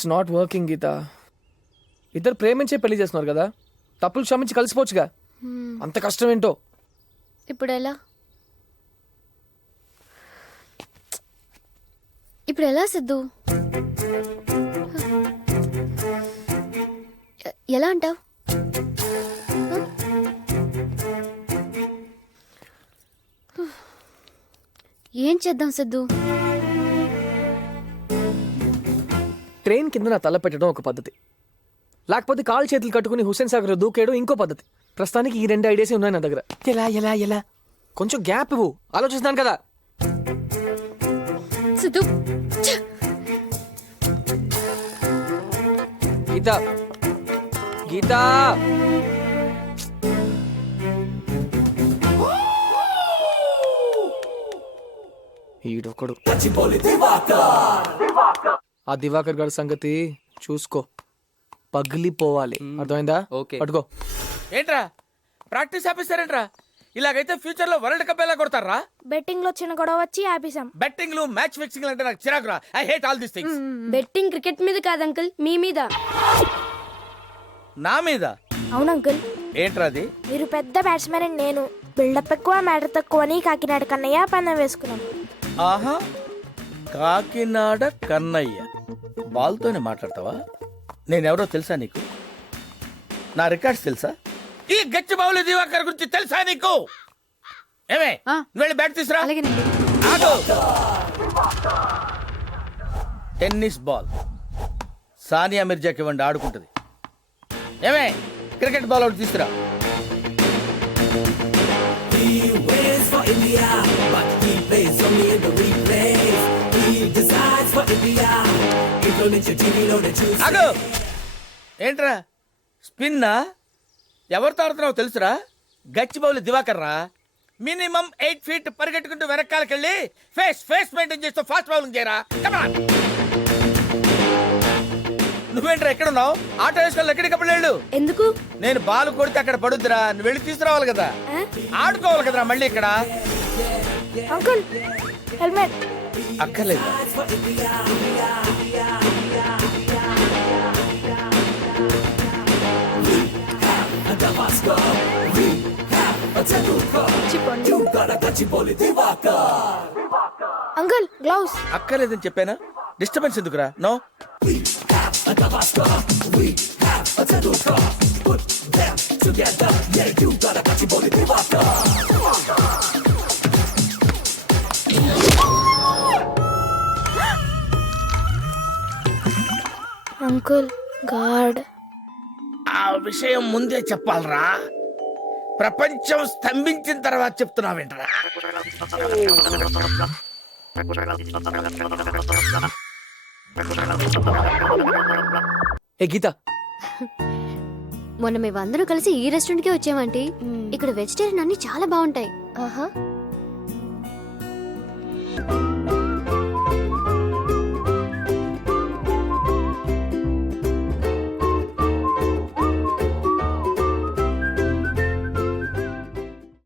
It's not working గీత. ఇద్దరు ప్రేమించే పెళ్లి చేస్తున్నారు కదా, తప్పులు క్షమించి కలిసిపోవచ్చుగా. అంత కష్టం ఏంటో. ఇప్పుడు ఎలా సిద్ధు? ఎలా అంటావ్? ఏం చేద్దాం సిద్ధు? ట్రైన్ కింద నా తల పెట్టడం ఒక పద్ధతి, లేకపోతే కాళ్ళు చేతులు కట్టుకుని హుస్సేన్ సాగర్ దూకేయడం ఇంకో పద్ధతి. ప్రస్తుతానికి ఈ 2 ఐడియాస్ ఉన్నాయి నా దగ్గర. ఎలా ఎలా ఎలా కొంచెం గ్యాప్ ఇవ్వు, ఆలోచిస్తాను కదా. సిద్ధు గీత గీత ఈడొకడు. ఆ దివాకర్ గారి సంగతి చూసుకో, పగిలిపోవాలి. అర్థమైందా? ఓకే. పట్టుకో. ఏంట్రా ప్రాక్టీస్ ఆపేస్తారేంట్రా? ఇలాగైతే ఫ్యూచర్ లో వరల్డ్ కప్ ఎలా కొడతారా? బెట్టింగ్ లో చిన్న గొడవ వచ్చి ఆపేసాం. బెట్టింగ్లు మ్యాచ్ ఫిక్సింగ్ అంటే నాకు చిరాకురా. I hate all this things. Betting cricket మీద కాదు అంకుల్, మీ మీద. నా మీద? అవును అంకుల్. ఏంట్రా అది? మీరు పెద్ద బ్యాట్స్మెన్ అని నేను, బిల్డప్ ఎక్కువ మ్యాటర్ తక్కువ అని కాకినాడ కన్నయ్య పందెం వేసుకున్నాం. ఆహా, కాకినాడ కన్నయ్య. బాల్తోనే మాట్లాడతావా? నేనెవరో తెలుసా నీకు? నా రికార్డ్స్ తెలుసా? ఈ గచ్చిబౌలి దివాకర్ గురించి తెలుసా నీకు? ఏమే వెళ్ళి బ్యాట్ తీసురా. ఆగు. టెన్నిస్ బాల్ సానియా మిర్జాకి ఇవ్వండి, ఆడుకుంటుంది. ఏమే క్రికెట్ బాల్ ఒకటి తీసుకురా. ఆగు. ఏంట్రా స్పిన్నా? ఎవరితో ఆడుతున్నావు తెలుసురా? గచ్చిబౌలి దివాకర్ రా. మినిమం 8 feet పరిగెట్టుకుంటూ వెనకాలకెళ్ళి ఫేస్ మెయింటైన్ చేస్తూ ఫాస్ట్ బౌలింగ్ చేయరా. నువ్వేంట్రా ఎక్కడున్నావు? ఆటో వేసుకొని ఎక్కడికప్పుడు వెళ్ళు. ఎందుకు? నేను బాల్ కొడితే అక్కడ పడుద్దిరా, నువ్వు వెళ్ళి తీసుకురావాలి కదా, ఆడుకోవాలి కదరా మళ్ళీ ఇక్కడ. అంకుల్ హెల్మెట్ అక్కర్లేదు. అంకుల్ గ్లౌస్ అక్కర్లేదని చెప్పానా? డిస్టర్బెన్స్ ఎందుకురా? నో. Uncle God. ఆ విషయం ముందే చెప్పాలరా? ప్రపంచం స్తంభించిన తర్వాత చెప్తున్నావేంట్రా? ఏ గీత, మొన్న మేమందరూ కలిసి ఈ రెస్టారెంట్ కి వచ్చామంటీ. ఇక్కడ వెజిటేరియన్ అన్ని చాలా బాగుంటాయి. ఆహా